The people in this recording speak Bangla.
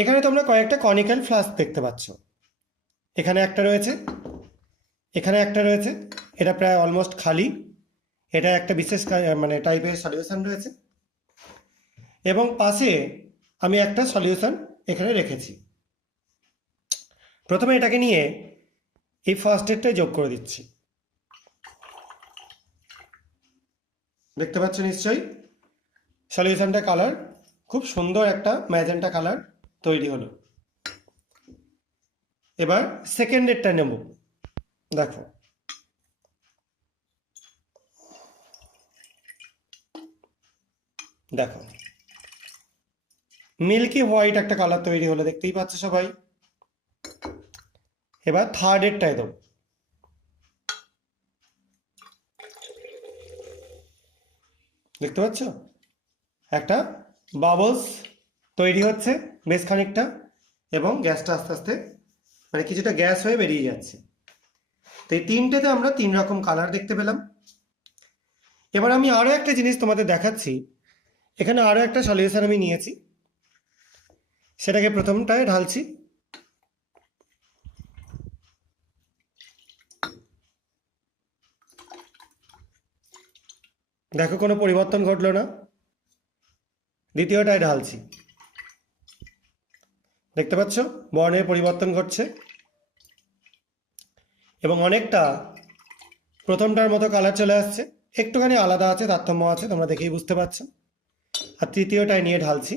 এখানে তোমরা কয়েকটা কনিক্যাল ফ্লাস্ক দেখতে পাচ্ছ। এখানে একটা রয়েছে, এখানে একটা রয়েছে, এটা প্রায় অলমোস্ট খালি। এটা একটা বিশেষ মানে টাইপের সলিউশন রয়েছে, এবং পাশে আমি একটা সলিউশন এখানে রেখেছি। প্রথমে এটাকে নিয়ে এই ফার্স্ট এডটাই যোগ করে দিচ্ছি। দেখতে পাচ্ছ নিশ্চয়ই সলিউশনটা কালার খুব সুন্দর একটা ম্যাজেন্টা কালার তৈরি হলো। এবার সেকেন্ড এডটা নেব। দেখো, দেখো মিল্কি হোয়াইট একটা কালার তৈরি হলো, দেখতেই পাচ্ছ সবাই। এবার থার্ড এডটায় দেবো। দেখতে পাচ্ছ একটা বাবলস তৈরি হচ্ছে বেশ খানিকটা, এবং গ্যাসটা আস্তে আস্তে মানে কিছুটা গ্যাস হয়ে বেরিয়ে যাচ্ছে। তো এই তিনটেতে আমরা তিন রকম কালার দেখতে পেলাম। এবার আমি আরও একটা জিনিস তোমাদের দেখাচ্ছি। এখানে আরও একটা সলিউশন আমি নিয়েছি, সেটাকে প্রথমটায় ঢালছি। দেখো কোনো পরিবর্তন ঘটলো না। দ্বিতীয়টায় ঢালছি, দেখতে পাচ্ছ বর্ণের পরিবর্তন ঘটছে, এবং অনেকটা প্রথমটার মতো কালার চলে আসছে। একটুখানি আলাদা আছে, তারতম্য আছে, তোমরা দেখেই বুঝতে পারছো। আর তৃতীয়টায় নিয়ে ঢালছি।